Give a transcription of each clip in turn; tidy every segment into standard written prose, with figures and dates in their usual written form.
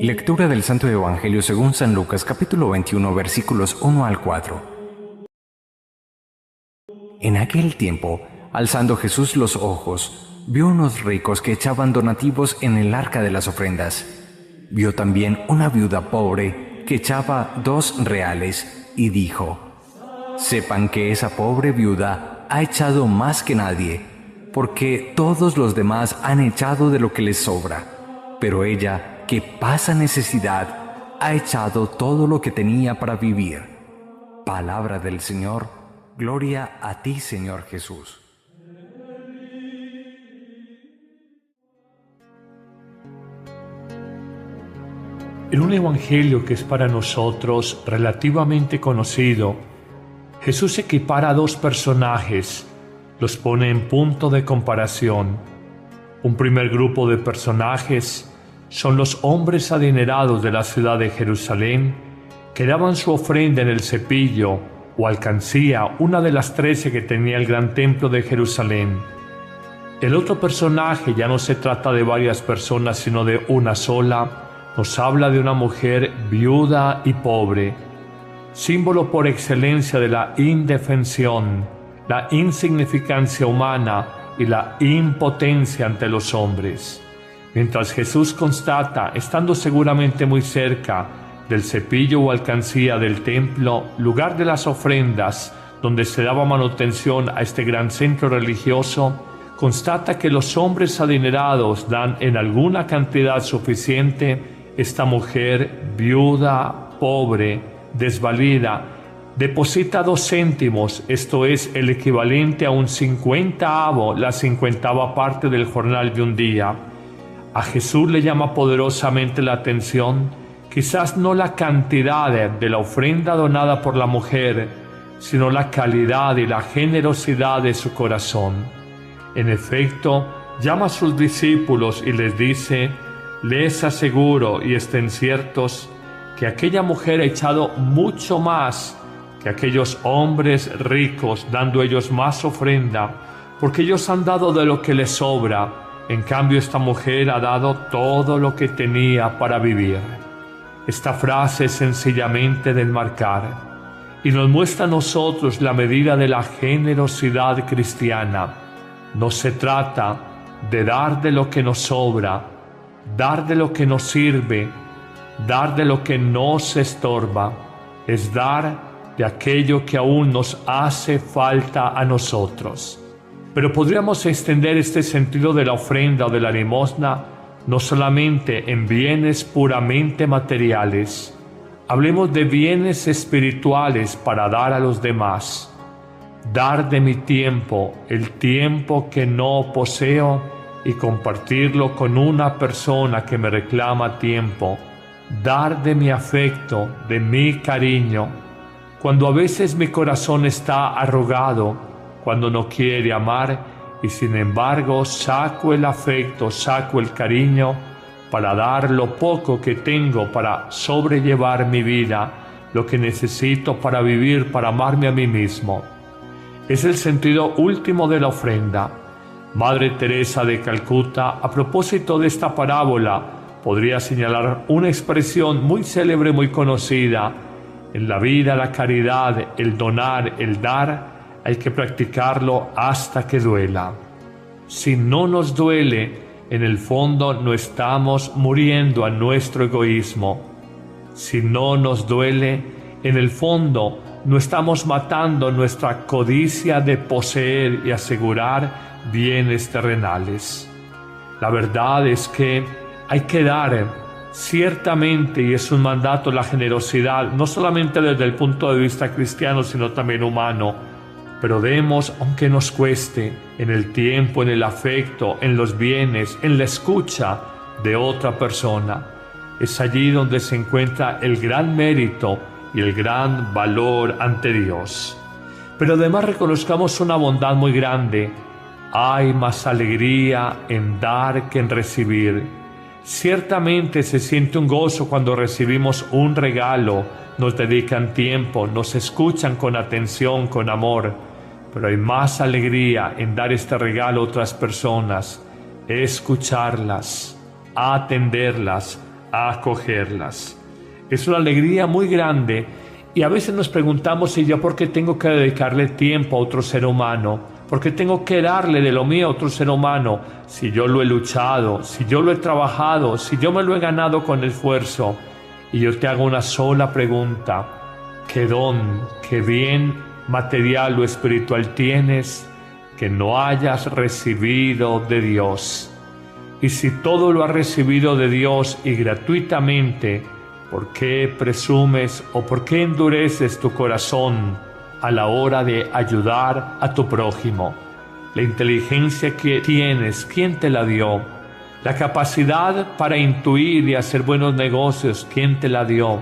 Lectura del Santo Evangelio según San Lucas, capítulo 21, versículos 1 al 4. En aquel tiempo, alzando Jesús los ojos, vio unos ricos que echaban donativos en el arca de las ofrendas. Vio también una viuda pobre que echaba 2 reales y dijo: «Sepan que esa pobre viuda ha echado más que nadie, porque todos los demás han echado de lo que les sobra, pero ella, que pasa necesidad, ha echado todo lo que tenía para vivir». Palabra del Señor. Gloria a ti, Señor Jesús. En un evangelio que es para nosotros relativamente conocido, Jesús equipara a 2 personajes, los pone en punto de comparación. Un primer grupo de personajes son los hombres adinerados de la ciudad de Jerusalén que daban su ofrenda en el cepillo o alcancía, una de las 13 que tenía el gran templo de Jerusalén. El otro personaje ya no se trata de varias personas sino de una sola. Nos habla de una mujer viuda y pobre, símbolo por excelencia de la indefensión, la insignificancia humana y la impotencia ante los hombres. Mientras Jesús constata, estando seguramente muy cerca del cepillo o alcancía del templo, lugar de las ofrendas, donde se daba manutención a este gran centro religioso, constata que los hombres adinerados dan en alguna cantidad suficiente. Esta mujer, viuda, pobre, desvalida, deposita 2 céntimos, esto es el equivalente a un 50avo, la 50ª parte del jornal de un día. A Jesús le llama poderosamente la atención, quizás no la cantidad de la ofrenda donada por la mujer, sino la calidad y la generosidad de su corazón. En efecto, llama a sus discípulos y les dice: «Les aseguro, y estén ciertos, que aquella mujer ha echado mucho más que aquellos hombres ricos, dando ellos más ofrenda, porque ellos han dado de lo que les sobra. En cambio, esta mujer ha dado todo lo que tenía para vivir». Esta frase es sencillamente de enmarcar y nos muestra a nosotros la medida de la generosidad cristiana. No se trata de dar de lo que nos sobra, dar de lo que nos sirve, dar de lo que nos estorba, es dar de aquello que aún nos hace falta a nosotros. Pero podríamos extender este sentido de la ofrenda o de la limosna no solamente en bienes puramente materiales. Hablemos de bienes espirituales para dar a los demás. Dar de mi tiempo, el tiempo que no poseo, y compartirlo con una persona que me reclama tiempo. Dar de mi afecto, de mi cariño, cuando a veces mi corazón está arrugado, cuando no quiere amar, y sin embargo saco el afecto, saco el cariño para dar lo poco que tengo para sobrellevar mi vida, lo que necesito para vivir, para amarme a mí mismo. Es el sentido último de la ofrenda. Madre Teresa de Calcuta, a propósito de esta parábola, podría señalar una expresión muy célebre, muy conocida: en la vida la caridad, el donar, el dar, hay que practicarlo hasta que duela. Si no nos duele, en el fondo no estamos muriendo a nuestro egoísmo. Si no nos duele, en el fondo no estamos matando nuestra codicia de poseer y asegurar bienes terrenales. La verdad es que hay que dar, ciertamente, y es un mandato la generosidad, no solamente desde el punto de vista cristiano, sino también humano, pero demos aunque nos cueste, en el tiempo, en el afecto, en los bienes, en la escucha de otra persona. Es allí donde se encuentra el gran mérito y el gran valor ante Dios. Pero además reconozcamos una bondad muy grande. Hay más alegría en dar que en recibir. Ciertamente se siente un gozo cuando recibimos un regalo, nos dedican tiempo, nos escuchan con atención, con amor, pero hay más alegría en dar este regalo a otras personas, escucharlas, atenderlas, a acogerlas. Es una alegría muy grande y a veces nos preguntamos si yo por qué tengo que dedicarle tiempo a otro ser humano, por qué tengo que darle de lo mío a otro ser humano, si yo lo he luchado, si yo lo he trabajado, si yo me lo he ganado con esfuerzo. Y yo te hago una sola pregunta: ¿qué don, qué bien material o espiritual tienes que no hayas recibido de Dios? Y si todo lo has recibido de Dios y gratuitamente, ¿por qué presumes o por qué endureces tu corazón a la hora de ayudar a tu prójimo? La inteligencia que tienes, ¿quién te la dio? La capacidad para intuir y hacer buenos negocios, ¿quién te la dio?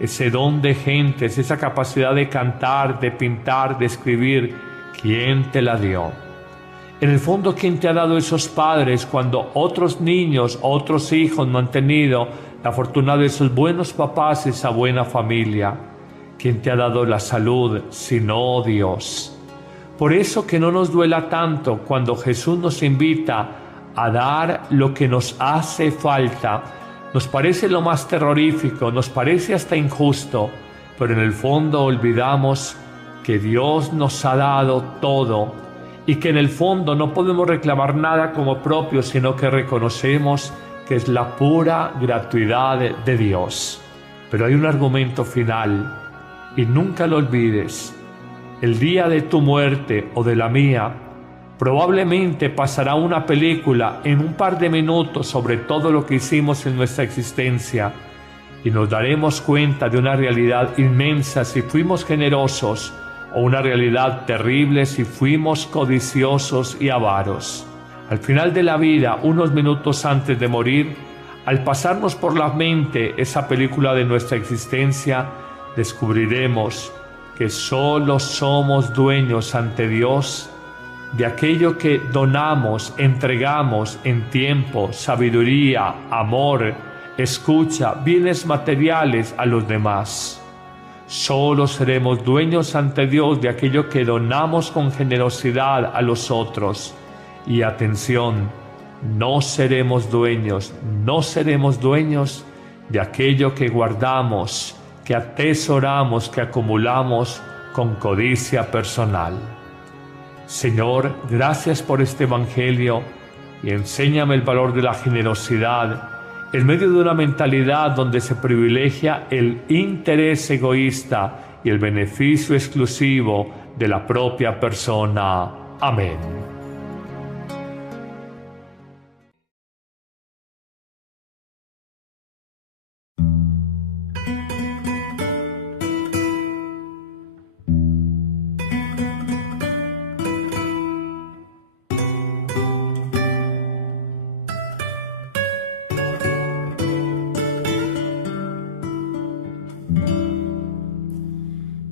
Ese don de gentes, esa capacidad de cantar, de pintar, de escribir, ¿quién te la dio? En el fondo, ¿quién te ha dado esos padres cuando otros niños, otros hijos no han tenido la fortuna de esos buenos papás, esa buena familia? ¿Quién te ha dado la salud sino Dios? Por eso que no nos duela tanto cuando Jesús nos invita a dar lo que nos hace falta. Nos parece lo más terrorífico, nos parece hasta injusto, pero en el fondo olvidamos que Dios nos ha dado todo y que en el fondo no podemos reclamar nada como propio, sino que reconocemos que es la pura gratuidad de Dios. Pero hay un argumento final y nunca lo olvides. El día de tu muerte o de la mía, probablemente pasará una película en un par de minutos sobre todo lo que hicimos en nuestra existencia y nos daremos cuenta de una realidad inmensa si fuimos generosos o una realidad terrible si fuimos codiciosos y avaros. Al final de la vida, unos minutos antes de morir, al pasarnos por la mente esa película de nuestra existencia, descubriremos que solo somos dueños ante Dios de aquello que donamos, entregamos en tiempo, sabiduría, amor, escucha, bienes materiales a los demás. Solo seremos dueños ante Dios de aquello que donamos con generosidad a los otros. Y atención, no seremos dueños de aquello que guardamos, que atesoramos, que acumulamos con codicia personal. Señor, gracias por este Evangelio y enséñame el valor de la generosidad en medio de una mentalidad donde se privilegia el interés egoísta y el beneficio exclusivo de la propia persona. Amén.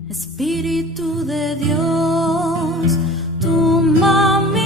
Espíritu de Dios, tú mami.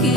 Que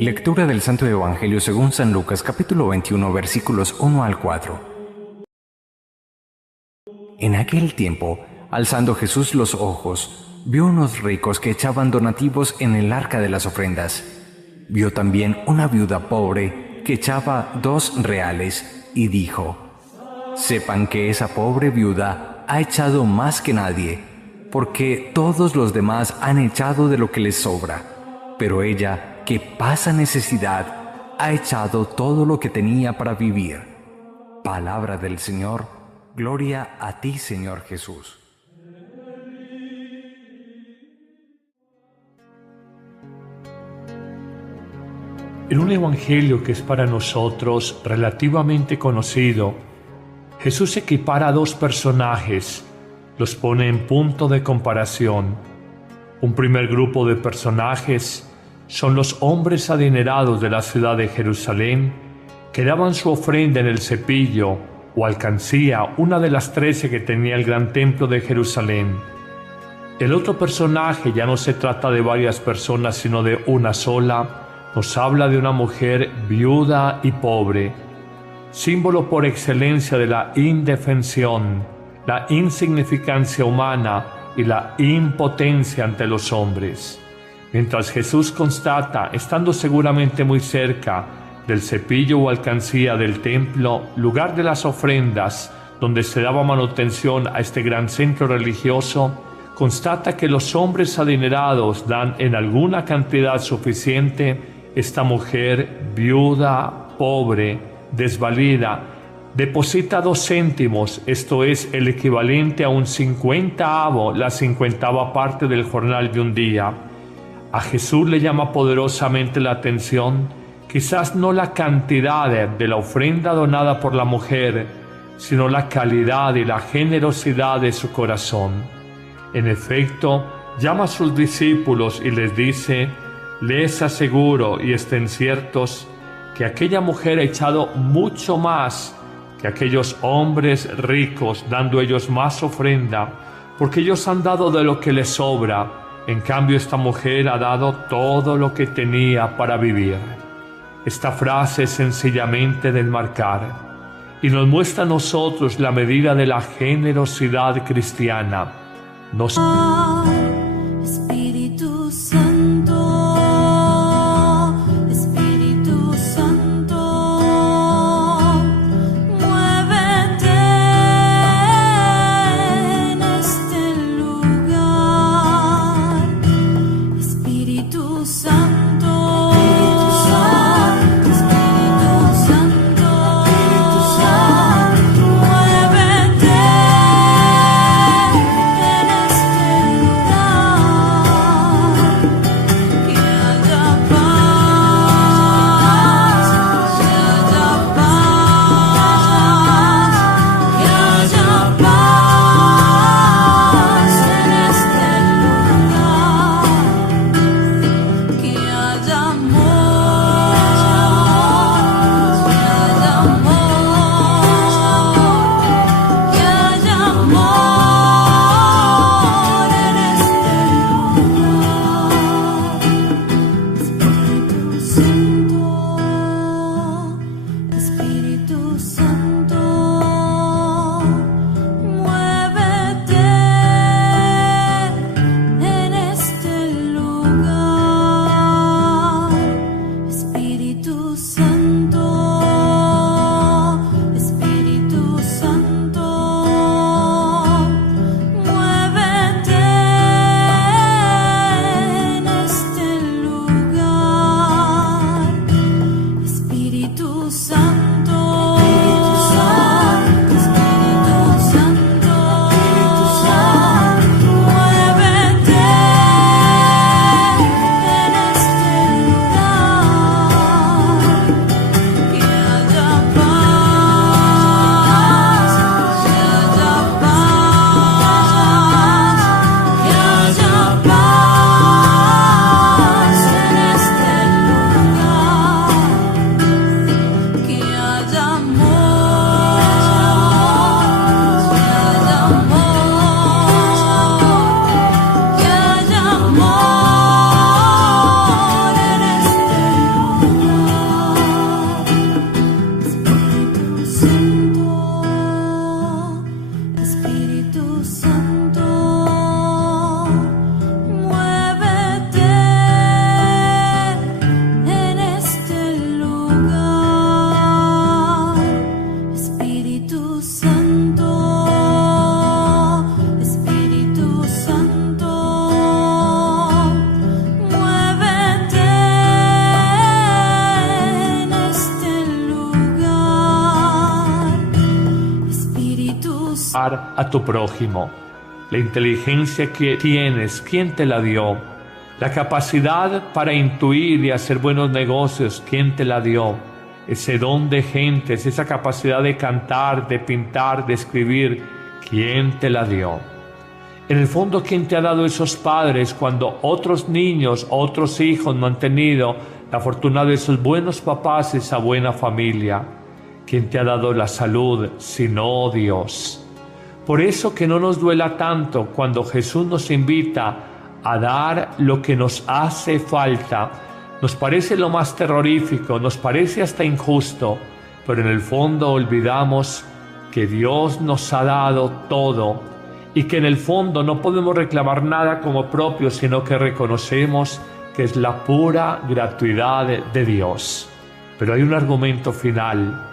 Lectura del Santo Evangelio según San Lucas, capítulo 21, versículos 1 al 4. En aquel tiempo, alzando Jesús los ojos, vio unos ricos que echaban donativos en el arca de las ofrendas. Vio también una viuda pobre que echaba 2 reales y dijo: «Sepan que esa pobre viuda ha echado más que nadie, porque todos los demás han echado de lo que les sobra, pero ella, que pasa necesidad, ha echado todo lo que tenía para vivir». Palabra del Señor. Gloria a ti, Señor Jesús. En un evangelio que es para nosotros relativamente conocido, Jesús equipara a 2 personajes, los pone en punto de comparación. Un primer grupo de personajes son los hombres adinerados de la ciudad de Jerusalén que daban su ofrenda en el cepillo o alcancía, una de las 13 que tenía el gran templo de Jerusalén. El otro personaje ya no se trata de varias personas sino de una sola. Nos habla de una mujer viuda y pobre, símbolo por excelencia de la indefensión, la insignificancia humana y la impotencia ante los hombres. Mientras Jesús constata, estando seguramente muy cerca del cepillo o alcancía del templo, lugar de las ofrendas, donde se daba manutención a este gran centro religioso, constata que los hombres adinerados dan en alguna cantidad suficiente. Esta mujer viuda, pobre, desvalida, deposita 2 céntimos, esto es el equivalente a un 50avo, la 50ª parte del jornal de un día. A Jesús le llama poderosamente la atención, quizás no la cantidad de la ofrenda donada por la mujer, sino la calidad y la generosidad de su corazón. En efecto, llama a sus discípulos y les dice: «Les aseguro, y estén ciertos, que aquella mujer ha echado mucho más que aquellos hombres ricos, dando ellos más ofrenda, porque ellos han dado de lo que les sobra. En cambio, esta mujer ha dado todo lo que tenía para vivir». Esta frase es sencillamente de enmarcar y nos muestra a nosotros la medida de la generosidad cristiana. Espíritu Santo, Espíritu Santo, muévete en este lugar. Espíritu Santo, Espíritu Santo, muévete en este lugar. a tu prójimo. La inteligencia que tienes, ¿quién te la dio? La capacidad para intuir y hacer buenos negocios, ¿quién te la dio? Ese don de gentes, esa capacidad de cantar, de pintar, de escribir, ¿quién te la dio? En el fondo, ¿quién te ha dado esos padres cuando otros niños, otros hijos no han tenido la fortuna de esos buenos papás, esa buena familia? ¿Quién te ha dado la salud sino Dios? Por eso que no nos duela tanto cuando Jesús nos invita a dar lo que nos hace falta. Nos parece lo más terrorífico, nos parece hasta injusto, pero en el fondo olvidamos que Dios nos ha dado todo y que en el fondo no podemos reclamar nada como propio, sino que reconocemos que es la pura gratuidad de Dios. Pero hay un argumento final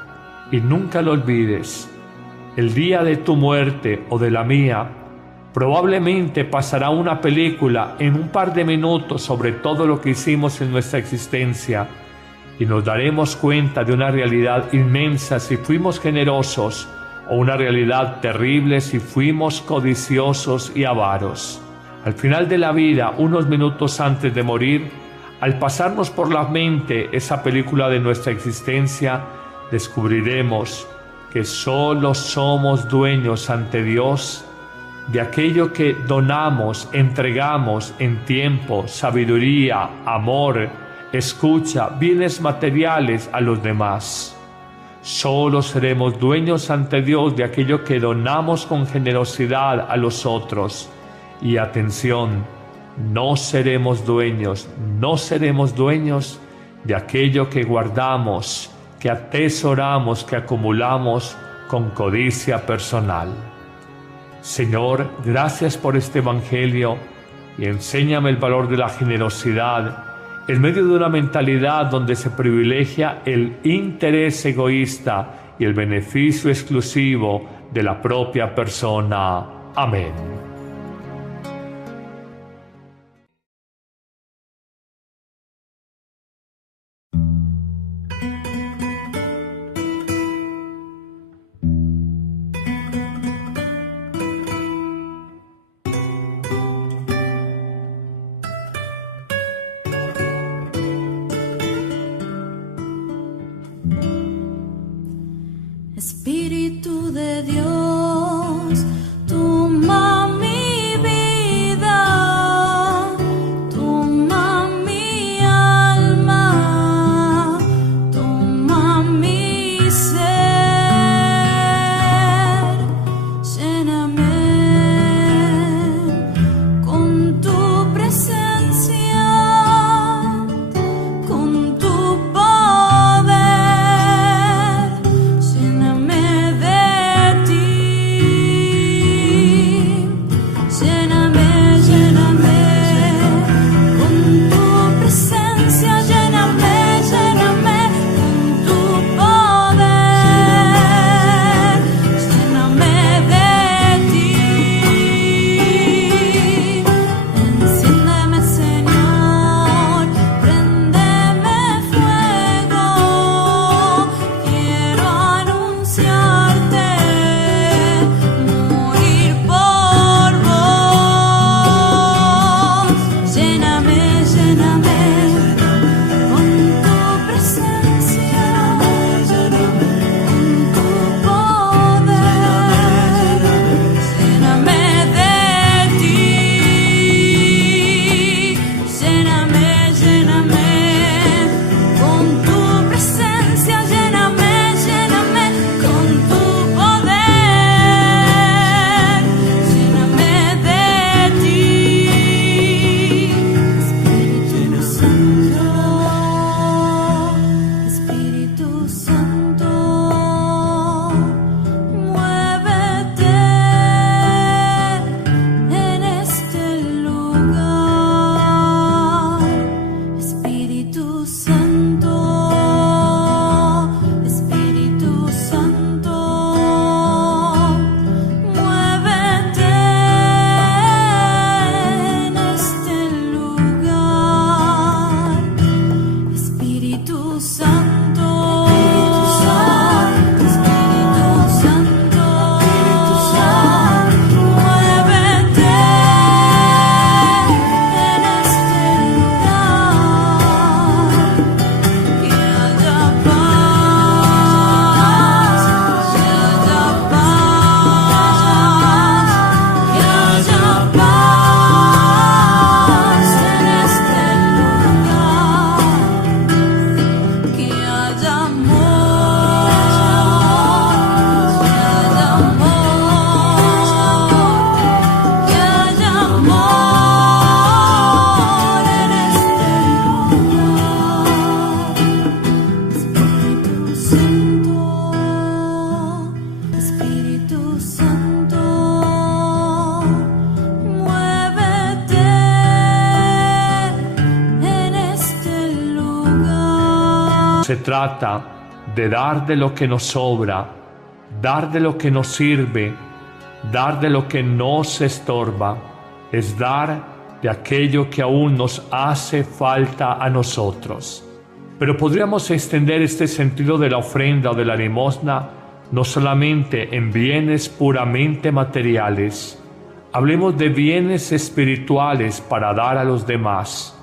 y nunca lo olvides. El día de tu muerte o de la mía, probablemente pasará una película en un par de minutos sobre todo lo que hicimos en nuestra existencia y nos daremos cuenta de una realidad inmensa si fuimos generosos o una realidad terrible si fuimos codiciosos y avaros. Al final de la vida, unos minutos antes de morir, al pasarnos por la mente esa película de nuestra existencia, descubriremos que solo somos dueños ante Dios de aquello que donamos, entregamos en tiempo, sabiduría, amor, escucha, bienes materiales a los demás. Solo seremos dueños ante Dios de aquello que donamos con generosidad a los otros. Y atención, no seremos dueños de aquello que guardamos, que atesoramos, que acumulamos con codicia personal. Señor, gracias por este Evangelio y enséñame el valor de la generosidad en medio de una mentalidad donde se privilegia el interés egoísta y el beneficio exclusivo de la propia persona. Amén. Espíritu de Dios, toma mi vida, toma mi alma, toma mi ser, lléname con tu presencia, con tu poder. Lléname con tu presencia, lléname con tu poder. trata de dar de lo que nos sobra, dar de lo que nos sirve, dar de lo que nos estorba, es dar de aquello que aún nos hace falta a nosotros. Pero podríamos extender este sentido de la ofrenda o de la limosna no solamente en bienes puramente materiales. Hablemos de bienes espirituales para dar a los demás.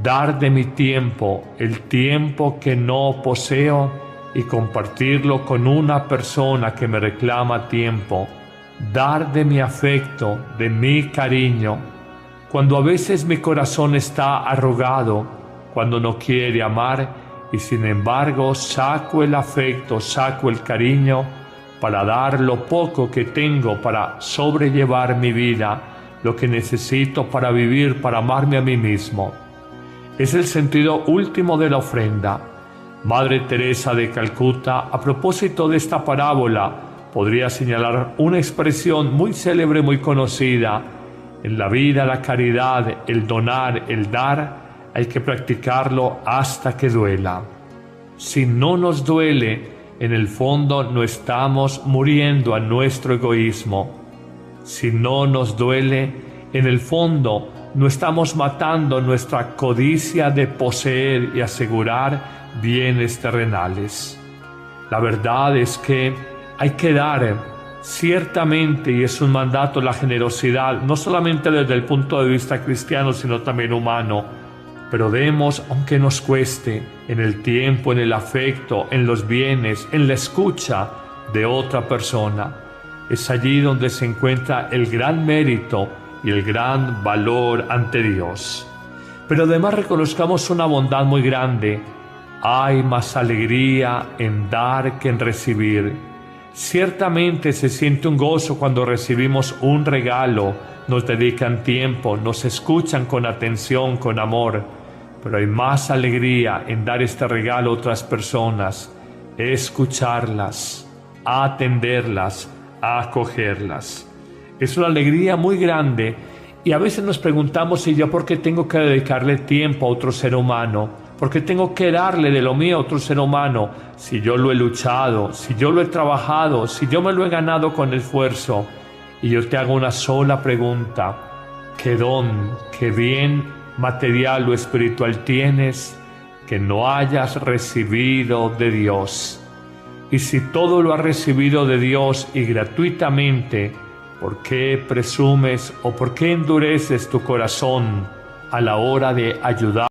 Dar de mi tiempo, el tiempo que no poseo, y compartirlo con una persona que me reclama tiempo. Dar de mi afecto, de mi cariño, cuando a veces mi corazón está arrugado, cuando no quiere amar, y sin embargo saco el afecto, saco el cariño para dar lo poco que tengo para sobrellevar mi vida, lo que necesito para vivir, para amarme a mí mismo. Es el sentido último de la ofrenda. Madre Teresa de Calcuta, a propósito de esta parábola, podría señalar una expresión muy célebre, muy conocida. En la vida, la caridad, el donar, el dar, hay que practicarlo hasta que duela. Si no nos duele, en el fondo no estamos muriendo a nuestro egoísmo. Si no nos duele, en el fondo no estamos matando nuestra codicia de poseer y asegurar bienes terrenales. La verdad es que hay que dar. Ciertamente, y es un mandato, la generosidad, no solamente desde el punto de vista cristiano, sino también humano. Pero demos, aunque nos cueste, en el tiempo, en el afecto, en los bienes, en la escucha de otra persona. Es allí donde se encuentra el gran mérito y el gran valor ante Dios. Pero además reconozcamos una bondad muy grande. Hay más alegría en dar que en recibir. Ciertamente se siente un gozo cuando recibimos un regalo, nos dedican tiempo, nos escuchan con atención, con amor, pero hay más alegría en dar este regalo a otras personas, escucharlas, atenderlas, acogerlas. Es una alegría muy grande y a veces nos preguntamos si yo por qué tengo que dedicarle tiempo a otro ser humano. ¿Por qué tengo que darle de lo mío a otro ser humano? Si yo lo he luchado, si yo lo he trabajado, si yo me lo he ganado con esfuerzo. Y yo te hago una sola pregunta. ¿Qué don, qué bien material o espiritual tienes que no hayas recibido de Dios? Y si todo lo has recibido de Dios y gratuitamente, ¿por qué presumes o por qué endureces tu corazón a la hora de ayudar